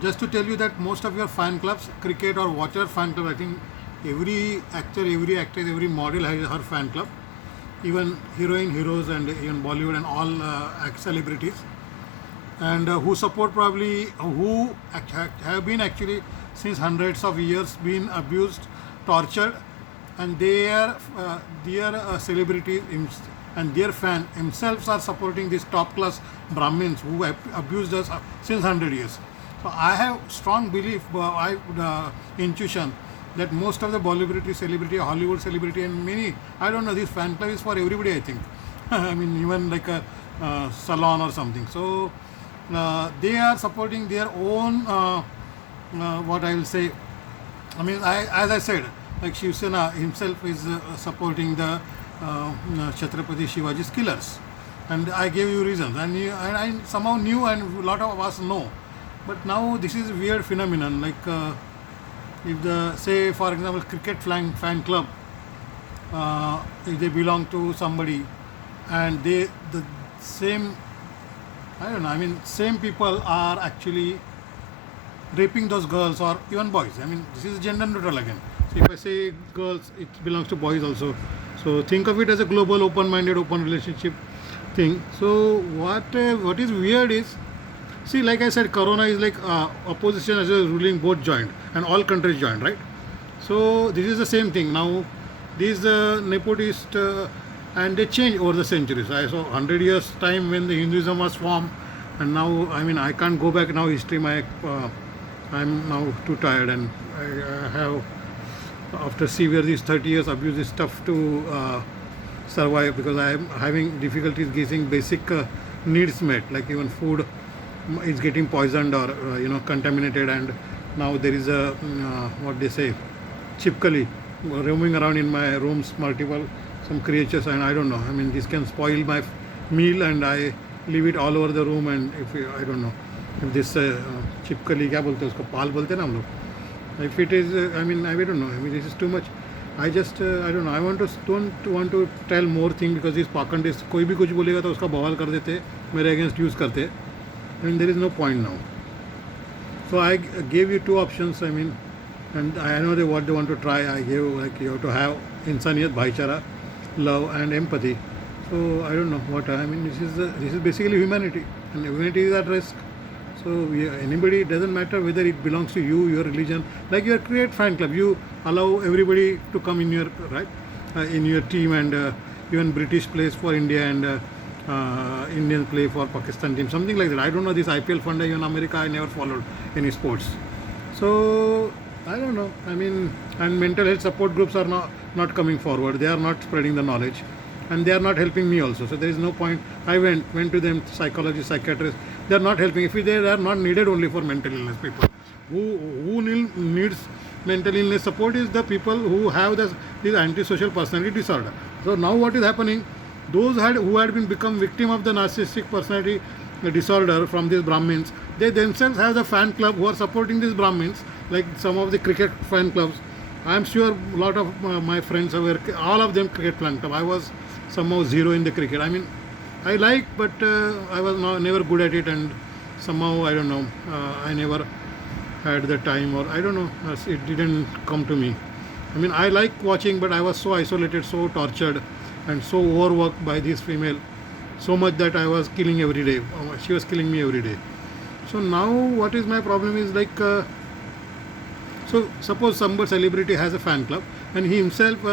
just to tell you that most of your fan clubs, cricket or whatever fan club, I think every actor, every actress, every model has her fan club. Even heroine, heroes, and even Bollywood and all celebrities, and who support probably have been actually since hundreds of years been abused, tortured, and their celebrities and their fan themselves are supporting these top class Brahmins who have abused us since 100 years. So I have strong belief, intuition that most of the Bollywood celebrity, Hollywood celebrity, and many, I don't know, this fan club is for everybody, I think. I mean, even like a salon or something. So they are supporting their own, what I will say. I mean, as I said, like Shiv Sena himself is supporting the Chhatrapati Shivaji's killers, and I gave you reasons, and I somehow knew, and a lot of us know. But now this is a weird phenomenon. Like if the say, for example, cricket fan club, if they belong to somebody, and the same, I don't know. I mean, same people are actually raping those girls or even boys. I mean, this is gender neutral again. So if I say girls, it belongs to boys also. So think of it as a global, open-minded, open relationship thing. So what is weird is, see, like I said, Corona is like opposition as well as ruling both joined, and all countries joined, right? So this is the same thing now. These nepotist and they change over the centuries. I saw 100 years time when the Hinduism was formed, and now I mean I can't go back now history. I'm now too tired, and I have after severe these 30 years abuse is tough to survive because I am having difficulties getting basic needs met, like even food is getting poisoned or contaminated, and now there is a what they say chipkali roaming around in my rooms, multiple some creatures, and I don't know. I mean, this can spoil my meal, and I leave it all over the room, and if I don't know if this chipkali क्या बोलते हैं उसको पाल बोलते हैं ना हम लोग. If it is, I mean, I don't know. I mean, this is too much. I just, I don't know. I don't want to tell more thing because these pakandists, कोई भी कुछ बोलेगा तो उसका बवाल कर देते, मेरे against use करते. I mean, there is no point now. So I gave you two options. I mean, and I know what they want to try. I gave like you have to have insaniyat, bhaichara, love, and empathy. So I don't know what I mean. This is basically humanity, and humanity is at risk. So anybody, doesn't matter whether it belongs to you, your religion. Like your create fan club, you allow everybody to come in your in your team, and even British plays for India, and Indian play for Pakistan team, something like that. I don't know this IPL fund in America. I never followed any sports, so I don't know. I mean, and mental health support groups are not coming forward. They are not spreading the knowledge, and they are not helping me also. So there is no point. I went to them, psychologists, psychiatrists. They are not helping. If they are not needed only for mental illness people, who needs mental illness support is the people who have this antisocial personality disorder. So now what is happening? Those who had been become victim of the narcissistic personality disorder from these Brahmins, they themselves have the fan club who are supporting these Brahmins, like some of the cricket fan clubs. I am sure a lot of my friends were all of them cricket fan club. I was somehow zero in the cricket. I mean, I like, but I was never good at it, and somehow I don't know. I never had the time, or I don't know. It didn't come to me. I mean, I like watching, but I was so isolated, so tortured, and so overworked by this female, so much that I was killing every day. She was killing me every day. So now, what is my problem is like. So suppose some celebrity has a fan club, and he himself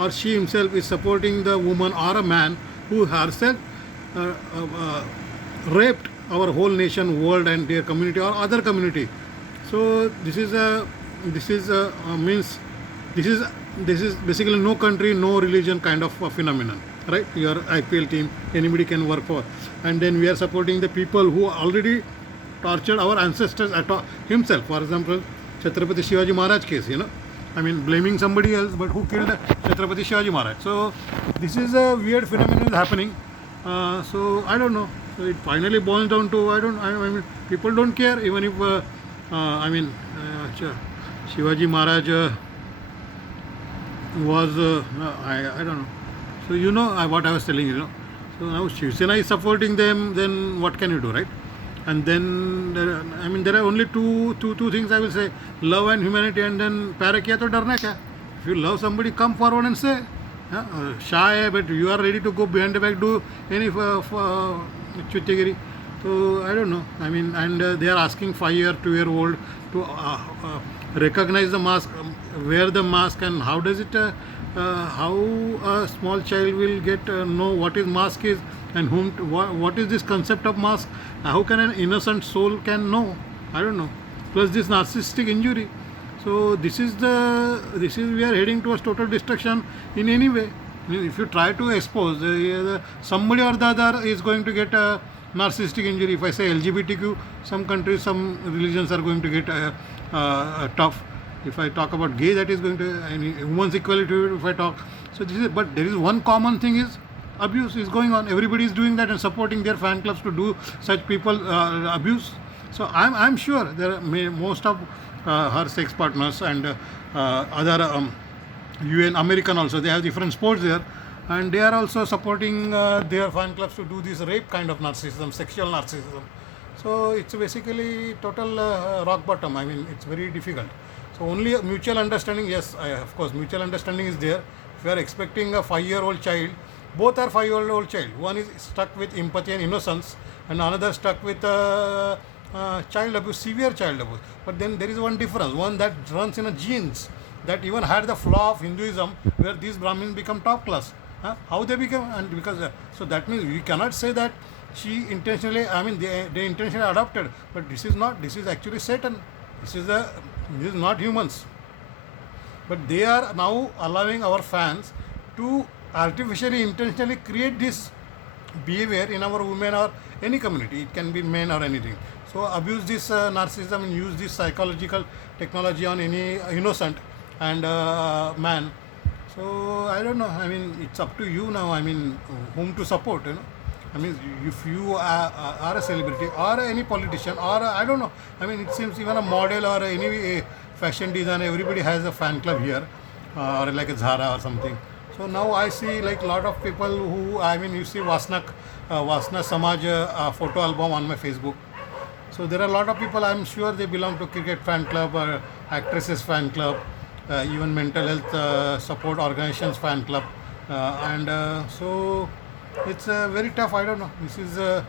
or she himself is supporting the woman or a man who herself raped our whole nation, world, and their community or other community. So this is means this is basically no country, no religion kind of a phenomenon, right? Your IPL team, anybody can work for, and then we are supporting the people who already tortured our ancestors himself. For example, Chhatrapati Shivaji Maharaj case, I mean, blaming somebody else, but who killed Chhatrapati Shivaji Maharaj? So this is a weird phenomenon happening. So I don't know. So it finally boils down to I mean, people don't care even if I mean Shivaji Maharaj was I don't know. So what I was telling you. So now Shiv Sena is supporting them. Then what can you do, right? And then there are only two things I will say: love and humanity. And then para किया तो डरना क्या? If you love somebody, come forward and say. Shy, but you are ready to go behind the back, do any chuttigiri. So I don't know. And they are asking 5-year, 2-year-old to recognize the mask, wear the mask, and how does it? How a small child will get know what is mask is, and what is this concept of mask? How can an innocent soul can know? I don't know. Plus this narcissistic injury. So this is we are heading towards total destruction in any way. If you try to expose somebody or the other is going to get a narcissistic injury. If I say LGBTQ, some countries, some religions are going to get tough. If I talk about gay, that is going to women's equality. If I talk, so this is. But there is one common thing is abuse is going on. Everybody is doing that and supporting their fan clubs to do such people abuse. So I'm sure there are most of her sex partners and other UN American also, they have different sports there, and they are also supporting their fan clubs to do this rape kind of narcissism, sexual narcissism. So it's basically total rock bottom. It's very difficult. So only a mutual understanding, yes, of course mutual understanding is there. If you are expecting a 5-year-old child, both are 5-year-old child. One is stuck with empathy and innocence, and another stuck with child abuse, severe child abuse. But then there is one difference, one that runs in a genes, that even had the flaw of Hinduism, where these Brahmins become top class. How they become? And because so that means we cannot say that she intentionally. They intentionally adopted, but this is not. This is actually Satan. This is not humans. But they are now allowing our fans to artificially, intentionally create this behavior in our women or any community. It can be men or anything. So abuse this narcissism and use this psychological technology on any innocent and man. So I don't know. It's up to you now. Whom to support. If you are a celebrity or any politician or I don't know. It seems even a model or any fashion designer, everybody has a fan club here, or like a Zara or something. So now I see like a lot of people who you see Vasna Samaj photo album on my Facebook. So there are a lot of people, I'm sure they belong to cricket fan club or actresses fan club, even mental health support organizations fan club. So it's very tough. I don't know. This is a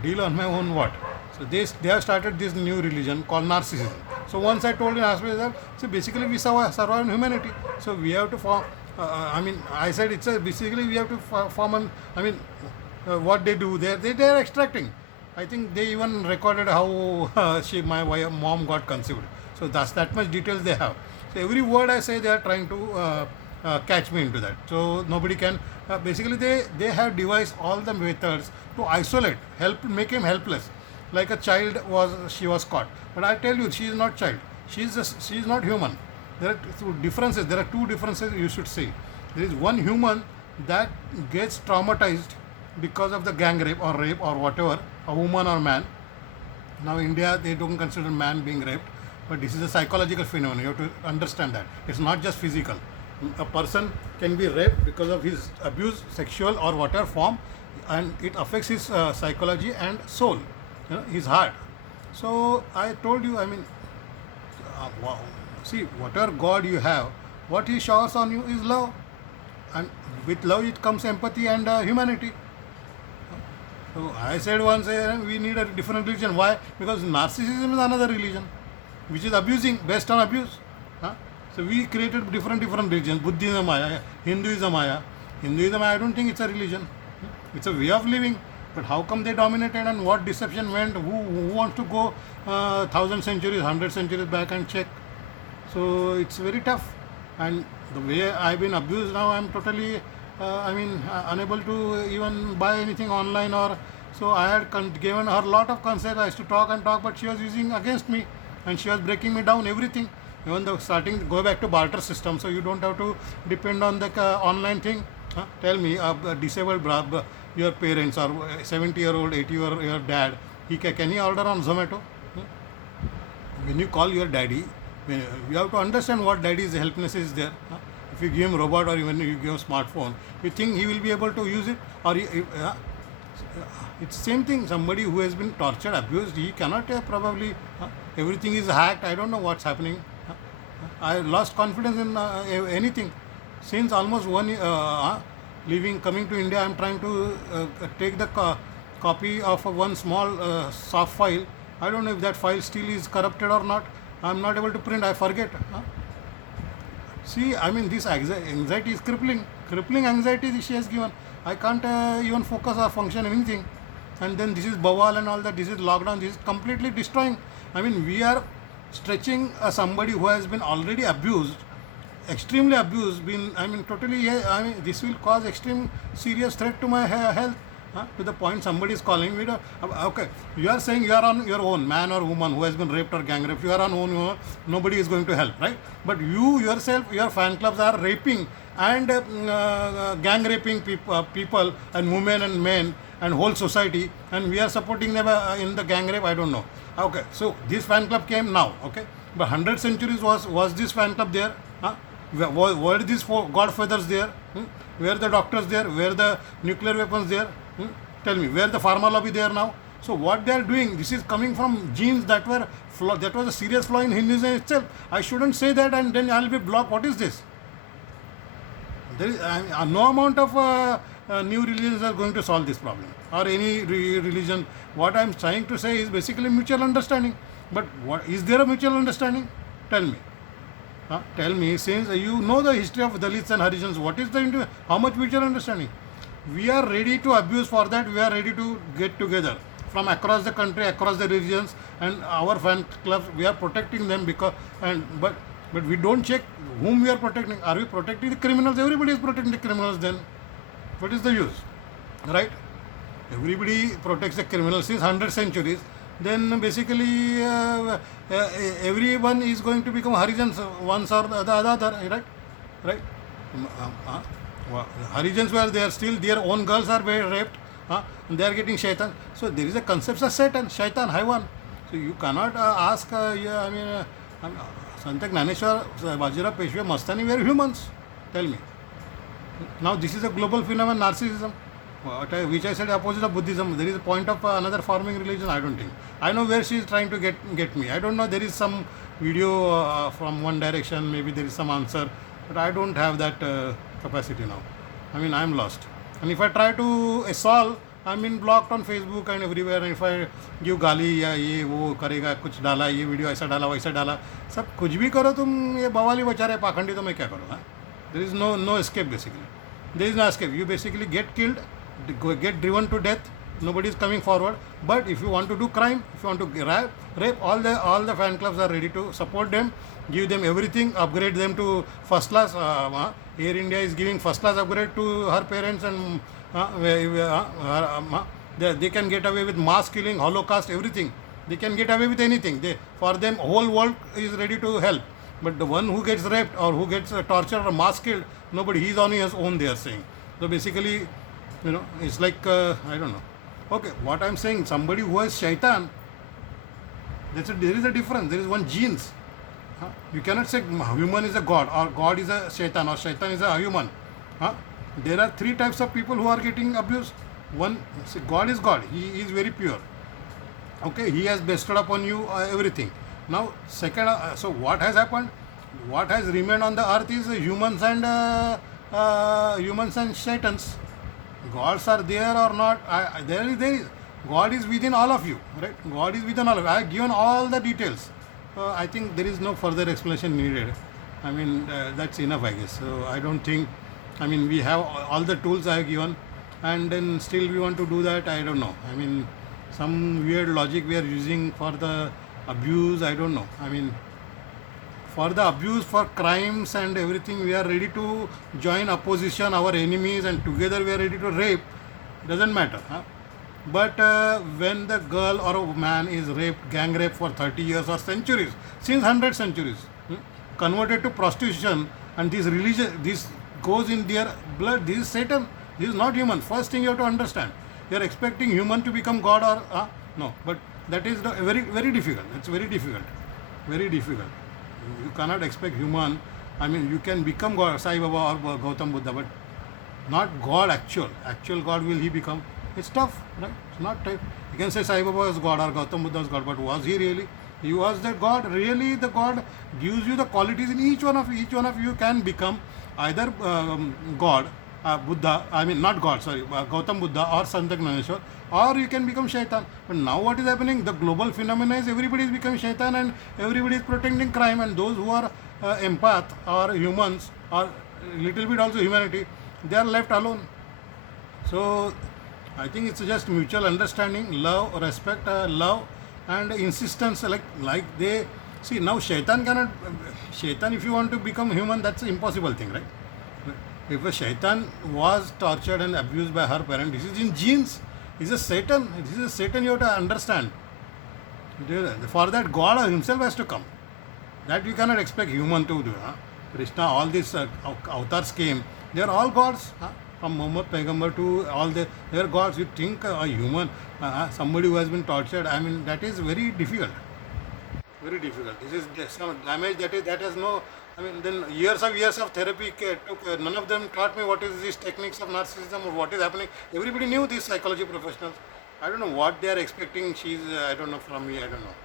deal on my own what. So they have started this new religion called narcissism. So once I told in hospital that, so basically we survive in humanity. So we have to form, I said it's basically we have to form what they do, they are extracting. I think they even recorded how my mom got conceived. So that's that much details they have. So every word I say, they are trying to catch me into that. So nobody can. Basically, they have devised all the methods to isolate, make him helpless. Like a child she was caught. But I tell you, she is not child. She is not human. There are differences. There are two differences you should see. There is one human that gets traumatized because of the gang rape or whatever, a woman or man. Now India, they don't consider man being raped, but this is a psychological phenomenon. You have to understand that. It's not just physical. A person can be raped because of his abuse, sexual or whatever form, and it affects his psychology and soul, his heart. So I told you, see, whatever God you have, what He showers on you is love, and with love it comes empathy and humanity. So I said once, we need a different religion. Why? Because narcissism is another religion, which is abusing, based on abuse. So we created different religions. Buddhism, Hinduism, Hinduism, I don't think it's a religion. It's a way of living. But how come they dominated and what deception went? Who wants to go 1,000 centuries, 100 centuries back and check? So it's very tough. And the way I've been abused now, I'm totally, unable to even buy anything online or. So I had given her a lot of consent. I used to talk, but she was using against me, and she was breaking me down everything. Even though go back to barter system, so you don't have to depend on the online thing. Tell me, disabled your parents or 70-year-old, 80-year-old dad, can he order on Zomato? When you call your daddy, you have to understand what daddy's helplessness is there. If you give him robot or even you give him smartphone, you think he will be able to use it, or It's same thing. Somebody who has been tortured, abused, he cannot probably, everything is hacked. I don't know what's happening. I lost confidence in anything. Since almost leaving, coming to India, I'm trying to take the copy of one small soft file. I don't know if that file still is corrupted or not. I'm not able to print. I forget. See, I mean, this anxiety is crippling anxiety she has given. I can't even focus or function anything. And then this is bawal and all that. This is lockdown. This is completely destroying. I mean, we are stretching somebody who has been already abused, extremely abused. Totally. I mean, this will cause extreme serious threat to my health. To the point somebody is calling me. Okay, you are saying you are on your own, man or woman who has been raped or gang raped. You are on own. Nobody is going to help, right? But you yourself, your fan clubs are raping and gang raping people and women and men and whole society, and we are supporting them in the gang rape. I don't know. Okay, so this fan club came now. Okay, but 100 centuries was this fan club there? Were these godfathers there? Were the doctors there? Were the nuclear weapons there? Tell me, where the pharma lobby there now? So what they are doing, this is coming from genes that were that was a serious flaw in Hinduism itself. I shouldn't say that and then I'll be blocked. What is this? There is no amount of new religions are going to solve this problem, or any religion. What I'm trying to say is basically mutual understanding. But what is there a mutual understanding? Tell me. Tell me, since you know the history of Dalits and Harijans, what is how much mutual understanding? We are ready to abuse for that. We are ready to get together from across the country, across the regions, and our fan clubs. We are protecting them but we don't check whom we are protecting. Are we protecting the criminals? Everybody is protecting the criminals. Then what is the use, right? Everybody protects the criminals since 100 centuries. Then basically everyone is going to become Harijans once or the other, right? Harijans were there, still their own girls are being raped, and they are getting shaitan. So there is a concept of Satan, shaitan, Haiwan. So you cannot ask, Sant Gnaneshwar, Bajirao Peshwe, Mastani were humans. Tell me. Now this is a global phenomenon, narcissism, which I said opposite of Buddhism. There is a point of another forming religion. I don't think. I know where she is trying to get me. I don't know. There is some video from one direction. Maybe there is some answer, but I don't have that capacity now. I mean, I am lost. And if I try to solve, I mean blocked on Facebook and everywhere. And if I give गाली या ये वो करेगा कुछ डाला ये video ऐसा डाला वैसा डाला सब कुछ भी करो तुम ये बवाली बेचारे पाखंडी तो मैं क्या करूँ? There is no escape basically. There is no escape. You basically get killed, get driven to death. Nobody is coming forward. But if you want to do crime, if you want to rape, all the fan clubs are ready to support them, give them everything, upgrade them to first class. Air India is giving first class upgrade to her parents, and they can get away with mass killing, Holocaust, everything. They can get away with anything. For them, whole world is ready to help. But the one who gets raped or who gets tortured or mass killed, nobody. He's on his own. They are saying. So basically, it's like I don't know. Okay, what I'm saying, somebody who has shaitan, there is a difference. There is one genes. You cannot say human is a god or god is a shaitan or shaitan is a human. There are three types of people who are getting abused. One, God is God. He is very pure. Okay, He has bestowed upon you everything. Now, second, so what has happened? What has remained on the earth is humans and shaitans. Gods are there or not? There is. God is within all of you, right? God is within all of you. I have given all the details. I think there is no further explanation needed. I mean, that's enough, I guess. So I don't think. I mean, we have all the tools I have given, and then still we want to do that. I don't know. I mean, some weird logic we are using for the abuse. I don't know. I mean, for the abuse, for crimes and everything, we are ready to join opposition, our enemies, and together we are ready to rape. Doesn't matter. But when the girl or a man is raped, gang raped for 30 years or centuries, since 100 centuries, converted to prostitution, and this religion, this goes in their blood, this is Satan, this is not human. First thing you have to understand. You are expecting human to become God or no, but that is very, very difficult. It's very difficult. Very difficult. You cannot expect human. I mean, you can become God, Sai Baba or Gautam Buddha, but not God actual. Actual God will he become? It's tough, right? It's not tough. You can say Sai Baba was God or Gautam Buddha was God, but was he really? He was the God. Really, the God gives you the qualities in each one of you. Each one of you can become either God, Buddha. I mean, not God. Sorry, Gautam Buddha or Sant Gnaneshwar, or you can become Shaitan. But now what is happening? The global phenomena is everybody is becoming Shaitan and everybody is protecting crime, and those who are empath or humans or little bit also humanity, they are left alone. So I think it's just mutual understanding, love, respect, love, and insistence. Like they see now, Shaitan. If you want to become human, that's an impossible thing, right? If a Shaitan was tortured and abused by her parent, this is in genes. This is Satan. This is Satan. You have to understand. For that, God Himself has to come. That you cannot expect human to do. Huh? Krishna, all these avatars came. They are all gods. Huh? From Muhammad Paigambar to all they are gods. You think a human, somebody who has been tortured, I mean, that is very difficult. Very difficult. This is some damage that has no. I mean, then years of therapy took. None of them taught me what is these techniques of narcissism or what is happening. Everybody knew these psychology professionals. I don't know what they are expecting. I don't know from me. I don't know.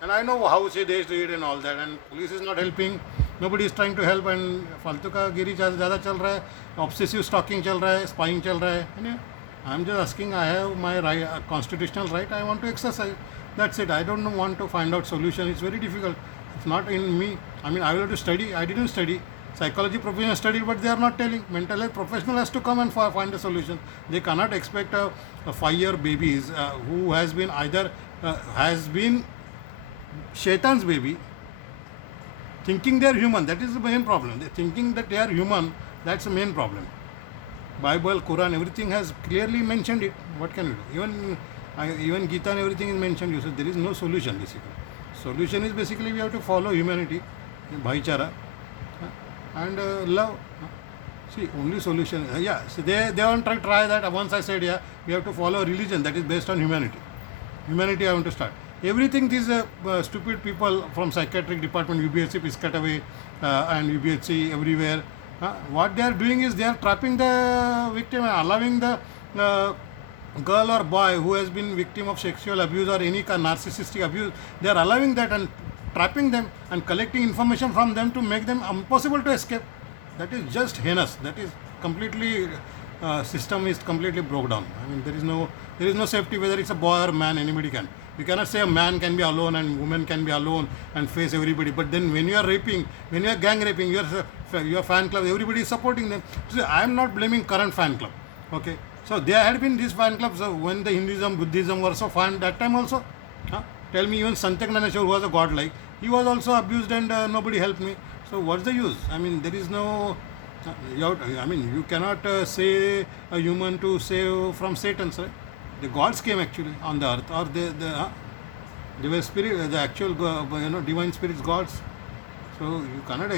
And I know how they do it and all that. And police is not helping. Nobody is trying to help. And फालतू का गिरी ज़्यादा चल रहा है. Obsessive stalking चल रहा है. Spying चल रहा है. Anyway, I'm just asking. I have my right, constitutional right. I want to exercise. That's it. I don't want to find out solution. It's very difficult. It's not in me. I mean, I will have to study. I didn't study. Psychology professional studied, but they are not telling. Mental health professional has to come and find a solution. They cannot expect a 5-year babies who has been either has been Shaitan's baby, thinking they are human. That is the main problem. They thinking that they are human. That's the main problem. Bible, Quran, everything has clearly mentioned it. What can we do? Even Gita and everything is mentioned. You said there is no solution basically. Solution is basically we have to follow humanity, bhaichara, and love. See, only solution. Yeah, so they want to try that. Once I said, yeah, we have to follow a religion that is based on humanity. Humanity I want to start. Everything these stupid people from psychiatric department, UBSC, Piscataway, and UBSC everywhere, what they are doing is they are trapping the victim and allowing the girl or boy who has been victim of sexual abuse or any kind of narcissistic abuse, they are allowing that and trapping them and collecting information from them to make them impossible to escape. That is just heinous. That is completely system is completely broke down. I mean, there is no safety whether it's a boy or man. Anybody can. You cannot say a man can be alone and woman can be alone and face everybody. But then when you are raping, when you are gang raping, your fan club, everybody is supporting them. So I am not blaming current fan club. Okay. So there had been these fan clubs when the Hinduism, Buddhism were so fun that time also. Tell me, even Sant Gnaneshwar, who was a godlike, he was also abused and nobody helped me. So what's the use? I mean, there is no. You cannot say a human to save from Satan, right? The gods came actually on the earth, or they were spirit, the actual divine spirits, gods. So you cannot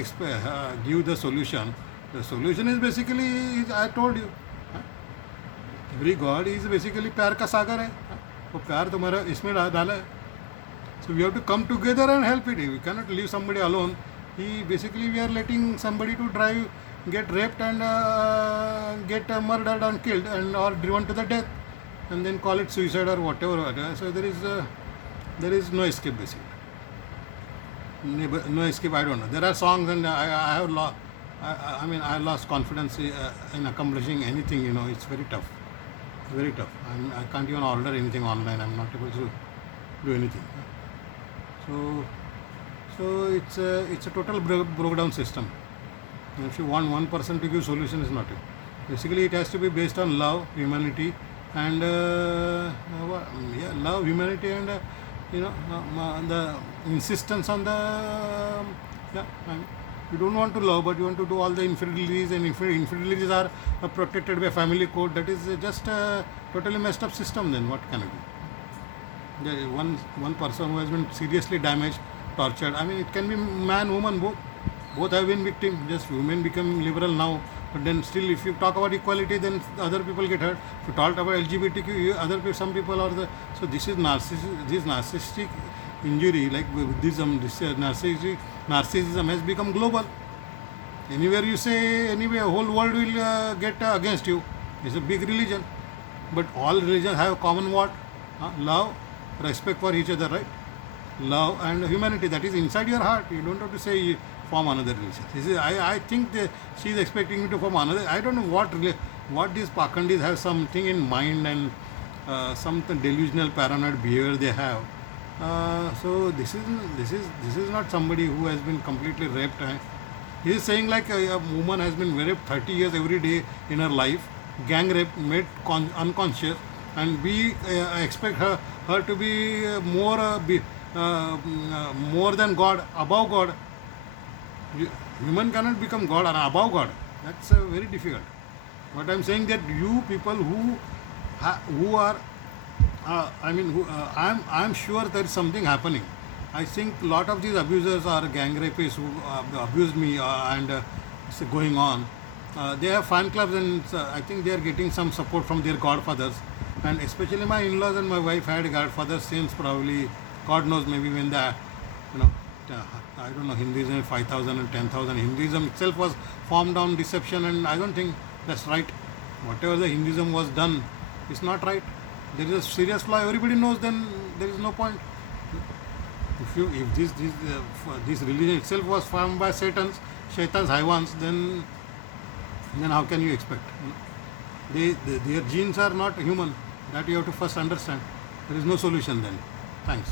give the solution. The solution is basically, I told you, every god is basically प्यार का सागर है. वो प्यार तुम्हारा इसमें डाला है. So we have to come together and help it. We cannot leave somebody alone. We are letting somebody to get raped and get murdered and killed or driven to the death, and then call it suicide or whatever. So there is no escape basically. No escape. I don't know. There are songs and I have lost. I lost confidence in accomplishing anything. It's very tough. Very tough. I can't even order anything online. I'm not able to do anything. So it's a total broke down system. If you want one person to give solution, is not it. Basically, it has to be based on love, humanity, and love, humanity, and the insistence on the you don't want to love, but you want to do all the infidelities, and infidelities are protected by family code. That is just a totally messed up system. Then what can it be? One person who has been seriously damaged, tortured. I mean, it can be man, woman, both. Both have been victim. Just women become liberal now, but then still, if you talk about equality, then other people get hurt. If you talk about LGBTQ, some people are the. So this is narcissistic injury, like Buddhism. This narcissism has become global. Anywhere you say, anywhere, whole world will get against you. It's a big religion. But all religions have a common what? Love, respect for each other, right? Love and humanity, that is inside your heart. You don't have to say you form another religion. This is, I think she is expecting me to form another. I don't know what these Pakhandis have something in mind, and some delusional paranoid behavior they have. So this is not somebody who has been completely raped. He is saying like a woman has been raped 30 years every day in her life, gang rape, made unconscious, and we expect her to be more than God, above God. Human cannot become God and above God. That's very difficult. But I'm saying that you people who are, I'm sure there is something happening. I think a lot of these abusers are gang rapists who abused me, and it's going on. They have fan clubs, and I think they are getting some support from their godfathers. And especially my in-laws and my wife had godfathers since probably, God knows, maybe when the, you know, I don't know, Hinduism 5,000 and 10,000. Hinduism itself was formed on deception, and I don't think that's right. Whatever the Hinduism was done, it's not right. There is a serious flaw. Everybody knows. Then there is no point. If this religion itself was formed by Satan's Hayvans, then how can you expect? Their genes are not human. That you have to first understand. There is no solution then. Thanks.